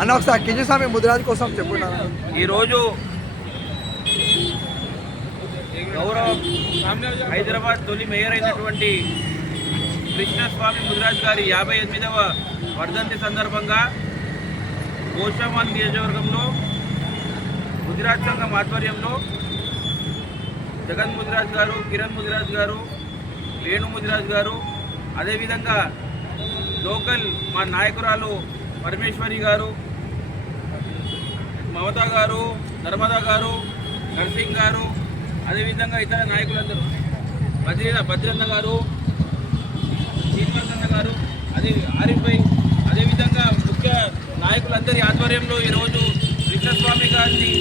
అన్న ఒకసారి కింజస్వామి ముదిరాజ్ కోసం చెప్పుకుంటాను. ఈరోజు గౌరవ హైదరాబాద్ తొలి మేయర్ అయినటువంటి కృష్ణస్వామి ముదిరాజ్ గారి 58వ వర్ధంతి సందర్భంగా గోషామాల్ నియోజకవర్గంలో ముదిరాజ్ సంఘం ఆధ్వర్యంలో జగన్ ముదిరాజ్ గారు, కిరణ్ ముదిరాజ్ గారు, వేణు ముదిరాజ్ గారు, అదేవిధంగా లోకల్ మా నాయకురాలు పరమేశ్వరి గారు, మమతా గారు, నర్మదా గారు, నర్సింగ్ గారు, అదేవిధంగా ఇతర నాయకులందరూ భద్రన్న గారు, శ్రీనివాసన్న గారు, అదే ఆరిఫ్ భాయ్, అదేవిధంగా ముఖ్య నాయకులందరి ఆధ్వర్యంలో ఈరోజు కృష్ణస్వామి గారిని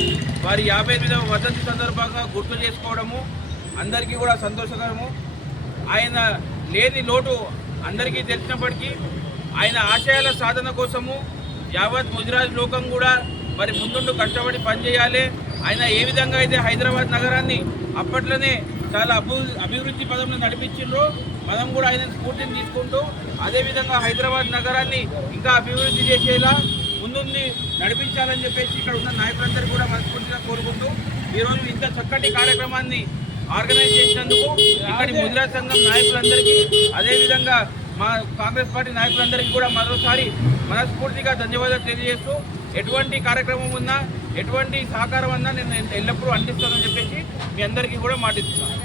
వారి 58వ వర్ధంతి సందర్భంగా గుర్తు చేసుకోవడము అందరికీ కూడా సంతోషకరము. ఆయన లేని లోటు అందరికీ తెలిసినప్పటికీ ఆయన ఆశయాల సాధన కోసము యావత్ ముదిరాజ్ లోకం కూడా మరి ముందుండు కష్టపడి పనిచేయాలి. ఆయన ఏ విధంగా అయితే హైదరాబాద్ నగరాన్ని అప్పట్లోనే చాలా అభివృద్ధి పదంలో నడిపించిండ్రో మనం కూడా ఆయన స్ఫూర్తిని తీసుకుంటూ అదేవిధంగా హైదరాబాద్ నగరాన్ని ఇంకా అభివృద్ధి చేసేలా ముందుండి నడిపించాలని చెప్పేసి ఇక్కడ ఉన్న నాయకులందరూ కూడా మనస్ఫూర్తిగా కోరుకుంటూ ఈరోజు ఇంత చక్కటి కార్యక్రమాన్ని ఆర్గనైజ్ చేసినందుకు ఇక్కడి ముదిరాజ్ సంఘం నాయకులందరికీ అదేవిధంగా మా కాంగ్రెస్ పార్టీ నాయకులందరికీ కూడా మరోసారి మనస్ఫూర్తిగా ధన్యవాదాలు తెలియజేస్తూ ఎటువంటి కార్యక్రమం ఉన్నా ఎటువంటి సహకారం అన్నా నేను ఎల్లప్పుడూ అందిస్తానని చెప్పేసి మీ అందరికీ కూడా మాటిస్తున్నాను.